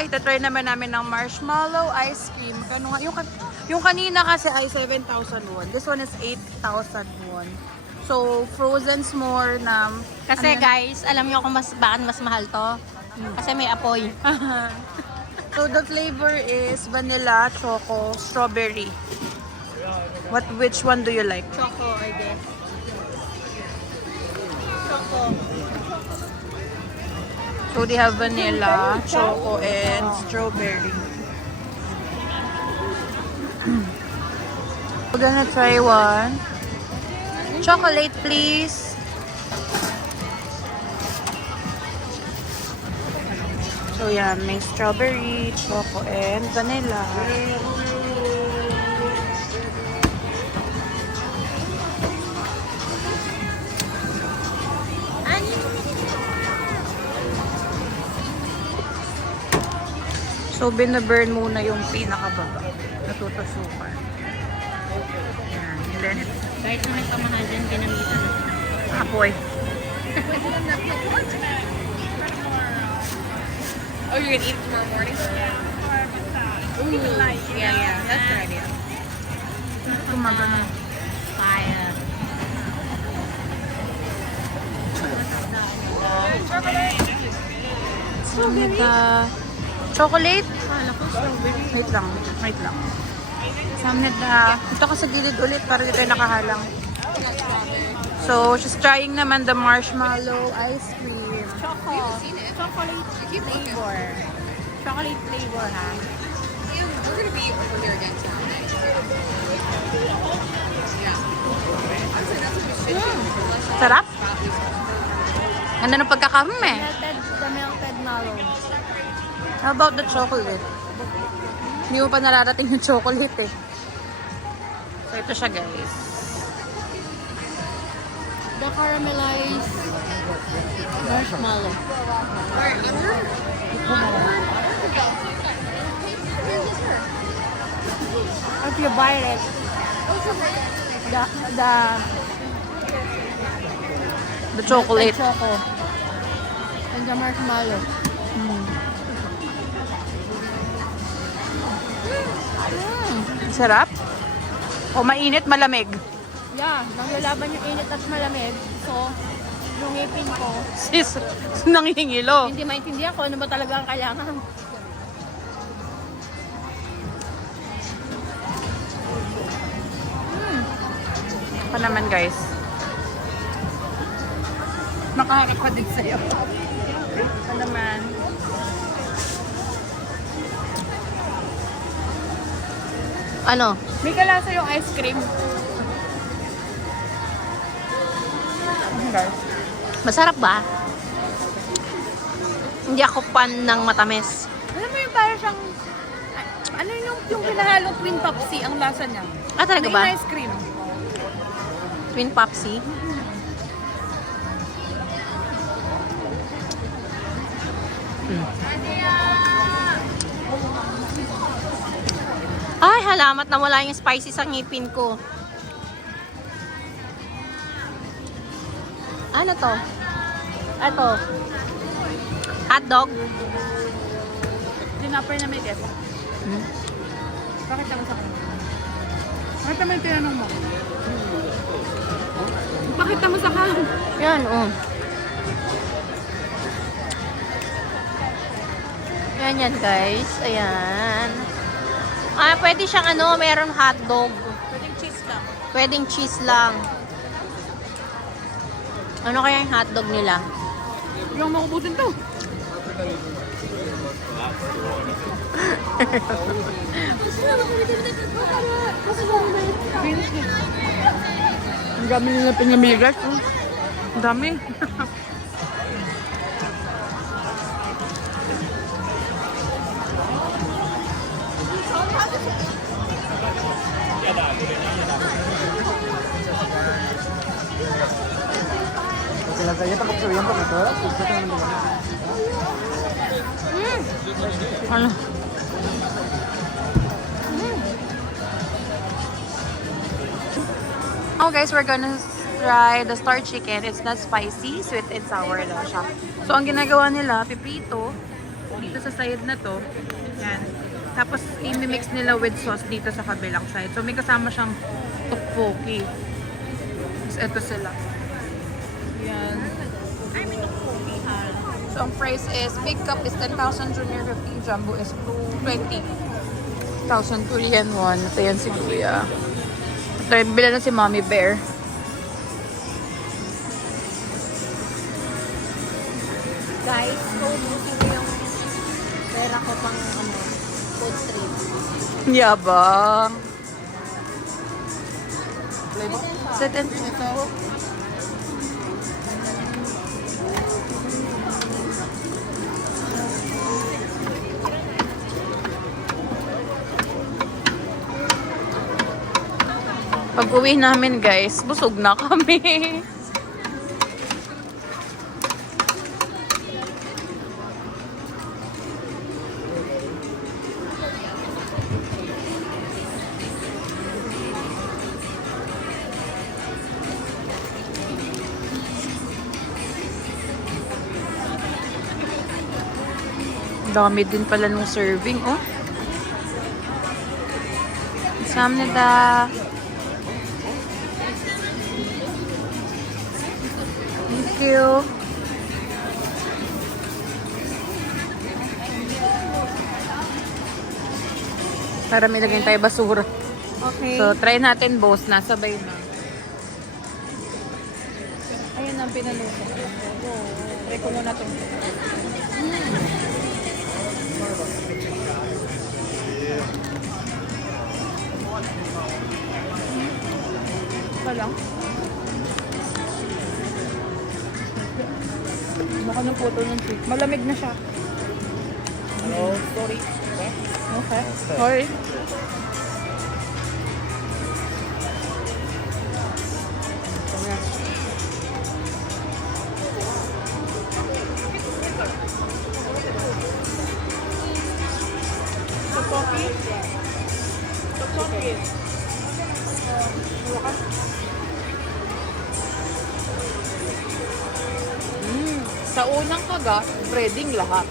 itatry naman namin ng marshmallow ice cream. Kano nga, yung kanina kasi ay 7,000 won. This one is 8,000 won. So, frozen s'more na... Kasi ano yan? guys, alam niyo kung bakit mas mahal to? Kasi may apoy. So, the flavor is vanilla, choco, strawberry. Which one do you like? Choco, I guess. Choco. So, they have vanilla, choco, and strawberry. We're gonna try one. Chocolate, please. So, yeah, may strawberry, choco, and vanilla. So, binaburn muna yung pinakababa. Natutusukan. Yan. And then, Kahit na may pamahal dyan, ginamitan na. apoy. Oh, you're gonna eat it tomorrow morning? Yeah, that's a good idea. Gumagano. Fire. Chocolate? Kala ko strawberry. Wait lang. Wait lang. Samnita. Ito ka sa gilid ulit para di tayo nakahalang. So, she's trying naman the marshmallow ice cream. Choco. Chocolate flavor. Chocolate flavor, ha? We're gonna be over here again tomorrow night. Yeah. Sarap? Ganda ng pagkakarme. The melted mallow. How about the chocolate? Hindi mo pa nararating yung chocolate eh. So, ito siya guys. The caramelized marshmallow. If you bite it, The chocolate. the choco and the marshmallow. Sarap? O mainit, malamig? Yeah, naglalaban yung init at malamig. So, yung ngipin ko, Sis, nangihingilo. hindi maintindihan ko ano ba talaga ang kailangan. Pa naman guys. Makaharap ka din sa'yo. Pa naman. Ano? May kalasa yung ice cream. Guys. Masarap ba? Hindi ako fan ng matamis. Alam mo yung parang siyang... Ano yung hinahalong Twin Popsi ang lasa niya? Ah, talaga ba? Ice cream. Twin Popsi? Ay, halamat na wala yung spicy sa ngipin ko. Ano to? Ito. Hotdog? Dinapper na may guess. Bakit naman sa kanila? Bakit naman yung tinanong mo? Bakit naman sa kanila? Yan, oh. Yan yan, guys. Ayan. Ah, pwede siyang ano, meron hotdog. Pwedeng cheese lang. Pwedeng cheese lang. Ano kaya yung hotdog nila? Yung makubutin to. Ang dami nila pinamigas. Ang dami. Ano? Oh guys, we're gonna try the star chicken. It's not spicy, sweet and sour lang siya. So ang ginagawa nila, piprito, dito sa side na to. Yan. Tapos, i-mix nila with sauce dito sa kabilang side. So, may kasama siyang tteokbokki. Tapos, eto sila. Yan. Ay, may tteokbokki ha. So, ang price is, big cup is 10,000, junior 15, jumbo is 20,000 Korean won. Ito yan si Kuya. Ito yung bila na si Mommy Bear. Guys, naubusin ko yung pera ko pang food trip. Yabang. Set and pag uwi namin guys, busog na kami. Dami din pala nung serving, oh. 감사합니다. Thank you. Para may lagyan tayo basura. Okay. So, try natin, boss. Nasabay na. Ayun ang pinaluto. Try ko muna itong. Pa lang. Baka ng photo ng chick. Malamig na siya. Hello, sorry. Okay. Sorry. Sa unang kagat, breading lahat.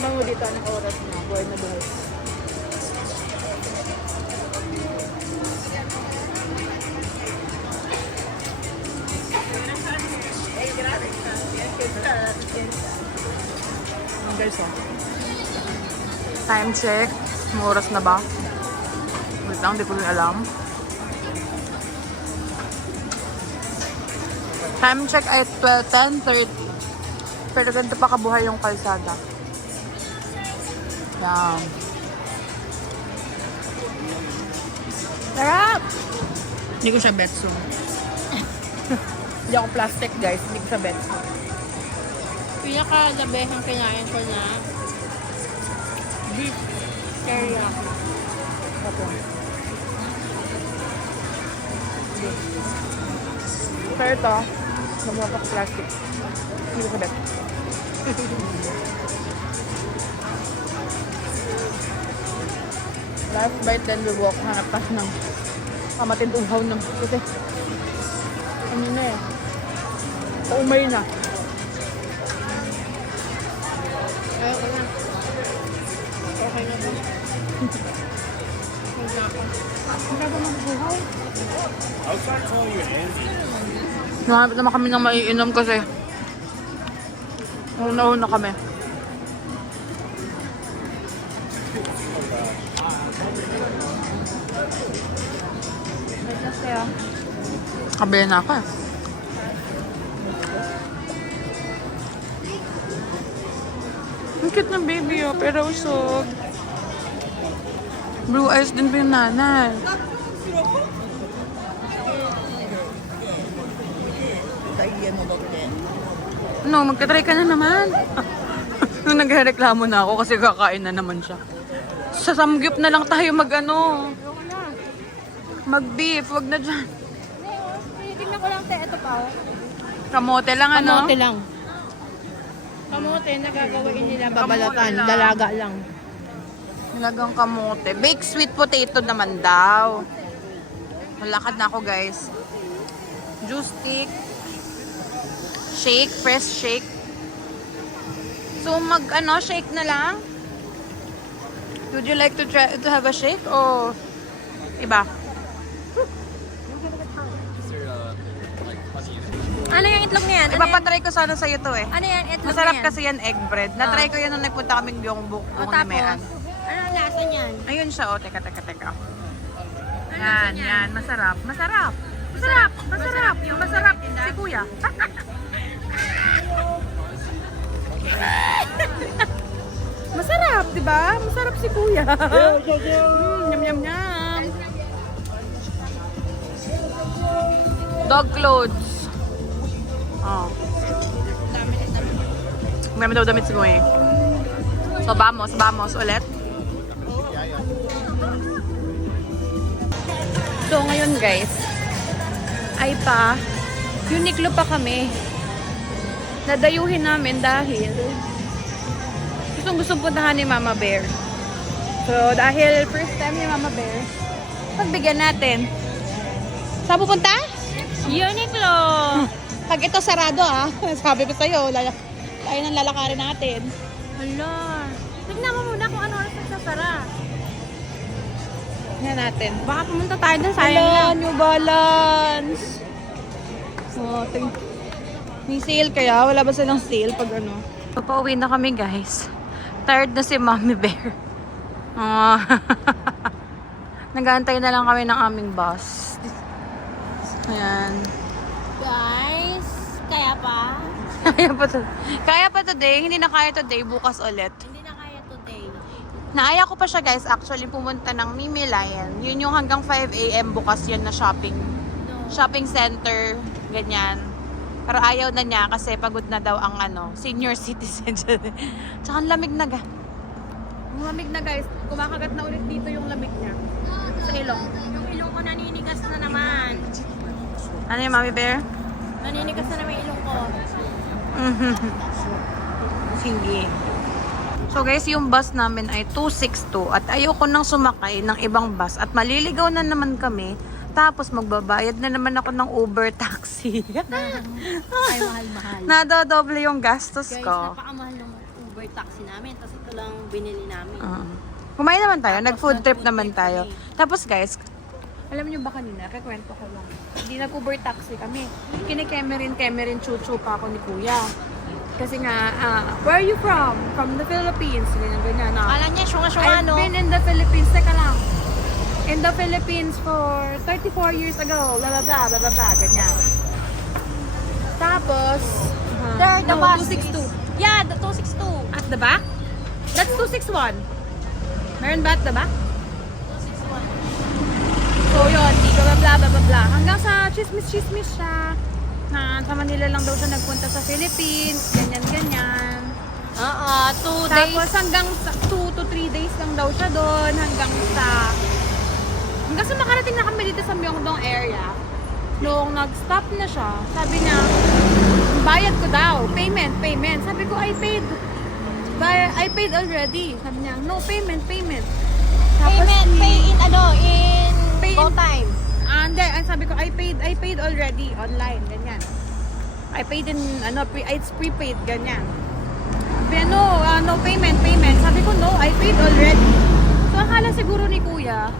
Bango dito ng oras na. Buhay na buhay. Guys, oh. Time check. May oras na ba? Wait lang, hindi ko rin alam. Time check ay 10:30. Pero ganito pa kabuhay yung kalsada. Yan. Sarap! Hindi ko siya betso. Hindi ako plastic, guys. Hindi ko siya betso. Pinaka-labehang kinain ko na beef teriyaki. Pero ito, namukak plastic. Hindi ko siya betso. Last bite, then we walk. Hanap tayo ng kamatin uhaw ng kasi ano na eh. Umay na. Ayoko na. Okay na ba? Huwag na ako. Wala ba magbuhaw? I'll start calling you Andy. Nahanap naman kami ng maiinom kasi una-una kami. Kabili na ako eh. Ang cute ng baby oh, pero usog. Blue eyes din pa yung nanay. No, magka-try ka na naman. Nung nagreklamo na ako kasi kakain na naman siya. Sa samgyup na lang tayo mag-beef, wag na dyan. Tingnan ko lang, ito pa. Kamote lang ano? Kamote lang. Kamote, nagagawain nila babalatan. Kamote lang. Dalaga lang. Nilagang kamote. Baked sweet potato naman daw. Malakad na ako guys. Juice stick. Shake, fresh shake. So shake na lang? Would you like to try to have a shake or iba? Ano yung itlog na yan? Ipapatry ko sana sa'yo to eh. Ano yan? Itlog Masarap na yan? kasi yan egg bread. Na-try ko yan nung nagpunta kaming Gyeongbuk O kung tapos, nimean. ano ang lasa niyan? Ayun siya, oh. Teka. Yan. Masarap. Masarap. Masarap. Masarap. Masarap. Si kuya. Masarap, di ba? Masarap si kuya. Yum, yum, yum. Dog clothes. Oh. Marami daw damit si kuya. So, vamos ulit. So, ngayon guys, ay Uniqlo pa kami. Nadayuhin namin dahil gustong puntahan ni Mama Bear. So, dahil first time ni Mama Bear, pagbigyan natin. Saan pupunta? Uniqlo! Pag ito sarado sabi ko sa'yo, tayo nang lalakarin natin. Hala. Tignan mo muna kung ano oras nagsasara. Tingnan natin. Baka pumunta tayo dun, sayang lang. New Balance. May sale kaya? Wala ba silang sale pag ano? Pauwi na kami guys. Tired na si Mommy Bear. Nag-aantay na lang kami ng aming bus. Ayan. Guys, kaya pa? Kaya pa today. Hindi na kaya today. Bukas ulit. Hindi na kaya today. Naaya ko pa siya guys. Actually pumunta ng Mimi Lion. Yun yung hanggang 5 AM bukas yan na shopping. No. Shopping center. Ganyan. Pero ayaw na niya kasi pagod na daw ang senior citizen. Tsaka ang lamig na Ang lamig na guys. Kumakagat na ulit dito yung lamig niya. Sa ilong. Yung ilong ko naninigas na naman. Ano yung Mommy Bear? Naninigas na naman yung ilong ko. Sige. So guys, yung bus namin ay 262 at ayoko nang sumakay ng ibang bus at maliligaw na naman kami. Tapos magbabayad na naman ako ng Uber taxi. Ay, mahal-mahal. Nadodoble yung gastos Guys, ko. napakamahal ng Uber taxi namin. Tapos ito lang binili namin. Kumain naman tayo, nag-food trip nag-food naman trip tayo. kami. Tapos guys, alam niyo ba kanina, kakwento ko lang. Hindi nag-Uber taxi kami. Kini-Cameron, chuchu pa ako ni Kuya. Kasi nga, where are you from? From the Philippines. Ganyan. Akala niya, syunga-syunga, no? I've been in the Philippines, teka lang. In the Philippines for 34 years ago, blah, blah, blah, blah, blah, blah, ganyan. Tapos, There, the bus 262. is- Yeah, the 262. At the back? That's 261. Meron ba at the back? 261. So yun, di blah, blah, blah, blah, blah. Hanggang sa chismis-chismis siya. Na sa Manila lang daw siya nagpunta sa Philippines, ganyan-ganyan. 2 days. Tapos hanggang 2 to 3 days lang daw siya doon. Hanggang sa makarating na kami dito sa Myeongdong area. Noong nag-stop na siya, sabi niya, bayad ko daw, payment. Sabi ko, I paid already. Sabi niya, no, payment. Tapos, Pay in Pay go in- time. Hindi, ang sabi ko, I paid already online, ganyan. I paid in, it's prepaid, ganyan. Sabi niya, no payment. Sabi ko, no, I paid already. So, akala siguro ni Kuya,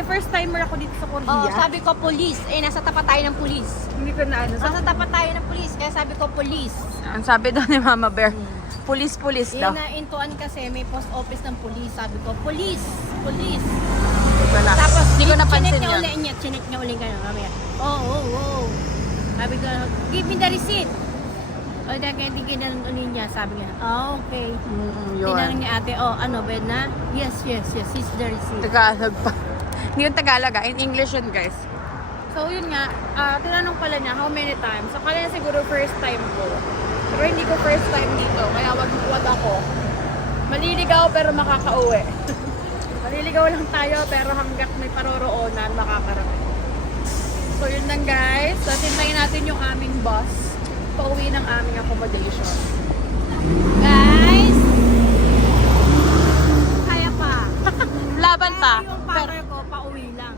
first timer ako dito sa Oh, Korea. sabi ko police. Nasa tapat tayo ng police. Hindi ko na Nasa tapat tayo ng police. Kaya sabi ko police. Ang sabi daw ni Mama Bear, police daw. Inaintuan kasi may post office ng police. Sabi ko, police. Wala. Tapos, hindi ko napansin chinek niya uli gano'n. Mamaya, oh. Sabi ko, give me the receipt. O, dahil hindi ginanong niya. Sabi niya, okay. Tinanong niya ate, Ben na? Yes, it's the receipt. Tagalog pa. Hindi yung Tagalog in English yun guys. So yun nga, tinanong pala niya how many times. So kala niya siguro first time ko. Pero hindi ko first time dito, kaya wag ako. Maliligaw pero makakauwi. Maliligaw lang tayo pero hanggat may paroroonan, makakarating. So yun lang guys. So tintayin natin yung aming bus. Pauwi ng aming accommodation. Guys! Kaya pa. Laban pa. Yung partner ko, pauwi lang.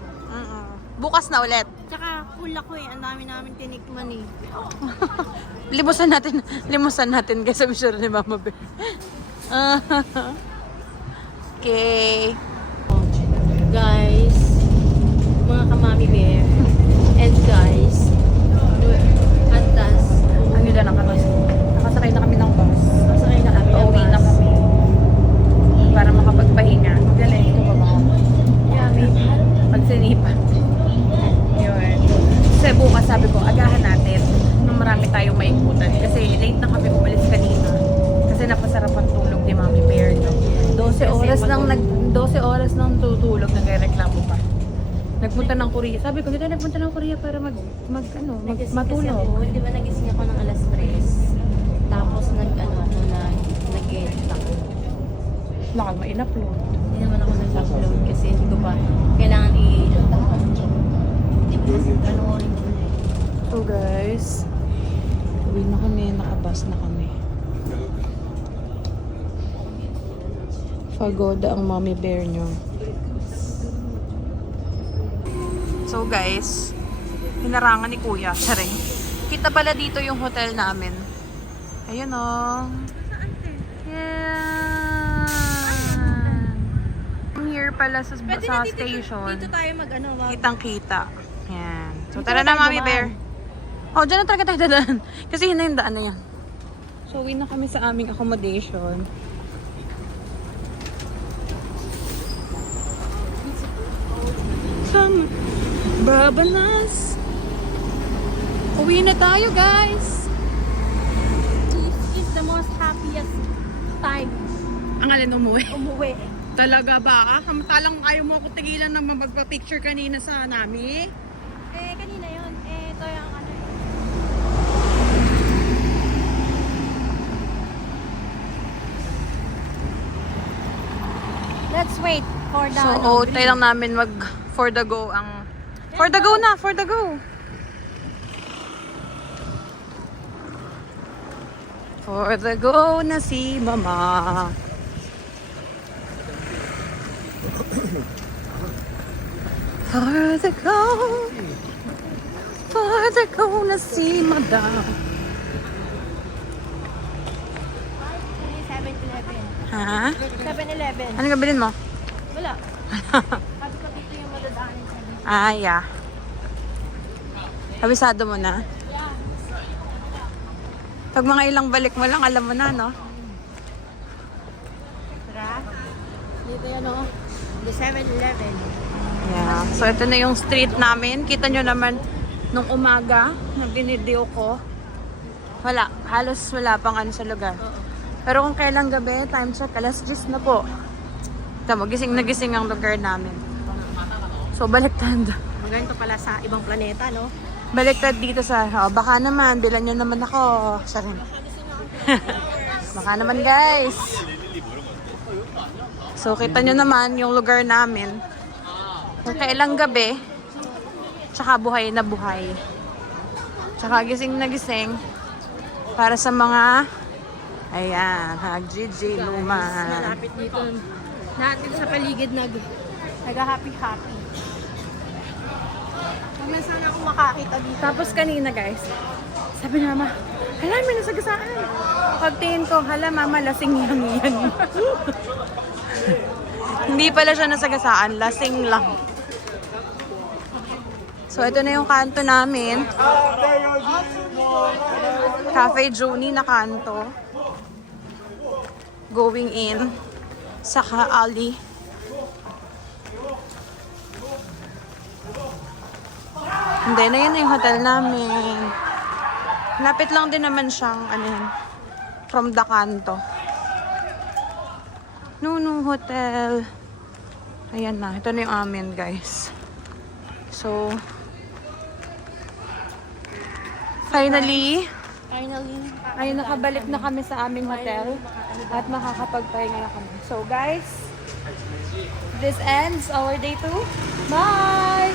Bukas na ulit. Tsaka cool ako eh. Ang dami namin tinikman eh. Limusan natin guys. Sabi sure ni Mama Bear. Okay. Guys, mga kamami bear, and guys, antas, Ang ganda ng katas. Nakasakay na kami ng bus. masakay na kami ng Pauwi na bus. kami. Para makapagpahinga. Magaling ito ba mga? Yummy. Pagsinipan. Yun. Kasi bukas sabi ko, agahan natin nung marami tayong maikutan. Kasi late na kami umalis kanina. Kasi napasarap ang tulog ni Mami Bear. No? 12 oras nang tutulog, nagrereklamo pa. Nagpunta ng Korea. Sabi ko, hindi tayo nagpunta ng Korea para matulog. Di ba nagising ako ng alas 3? Tapos nag-edit ako. Wala kang ma-in-upload. Hindi naman ako nag-upload kasi hindi ko pa kailangan panoorin ko ulit. So guys, uwi na kami, nakabus na kami. Pagoda ang Mommy Bear nyo. So guys, hinarangan ni Kuya. Saring. Kita pala dito yung hotel namin. Ayun o. Yeah. Here pala sa station. Dito tayo Kitang-kita. Yan. So, tara na, Mommy Bear. Oh, dyan na talaga tayo dadaan. Kasi yun na yung daan na yan. So, uwi na kami sa aming accommodation. Come, Babanas. Uwi na tayo, guys. This is the most happiest time Ang alin umuwi. umuwi. Talaga ba? Samantalang ayaw mo ako tigilan ng magpa-picture kanina sa nami. Kanina yun. Ito yung ano. Let's wait for the So, tayo lang namin for the go ang... For the go na! For the go! For the go na si Mama. For the go. For the go na si Madam. 7-Eleven. Ha? 7-Eleven. Ano nga bilhin mo? Wala. Sabi ko dito yung madadaanin sa amin. Ah, yeah. Kabisado mo na? Pag mga ilang balik mo lang, alam mo na, no? Tara. Dito yan o. The 7-Eleven. Yeah. So, ito na yung street namin. Kita nyo naman, nung umaga, na binideo ko, wala. Halos wala pang ano sa lugar. Pero kung kailang gabi, time check, alas 10 na po. Tama, gising na gising ang lugar namin. So, baliktad. Ganito pala sa ibang planeta, no? Baliktad dito sa, baka naman, bilan nyo naman ako. Sorry. Baka naman, guys. So, kita nyo naman yung lugar namin. Kung kailang gabi, tsaka buhay na buhay. Tsaka gising na gising. Para sa mga, ayan, Gigi Luman. Malapit dito. Natin sa paligid nag-happy-happy. Kami sana akong makakita dito. Tapos kanina, guys, sabi ni Mama, hala, may nasagasaan. Pagtingin ko, hala, Mama, lasing yan. Hindi pala siya nasagasaan, lasing lang. So, ito na yung kanto namin. Cafe Joni na kanto. Going in. Saka alley. Hindi, na yun yung hotel namin. Lapit lang din naman siyang, ano yun, from the kanto. Nunu Hotel. Ayan na. Ito na yung amin, guys. So, finally, ayun, nakabalik na kami sa aming hotel. At makakapagpahinga na kami. So, guys, this ends our day 2. Bye!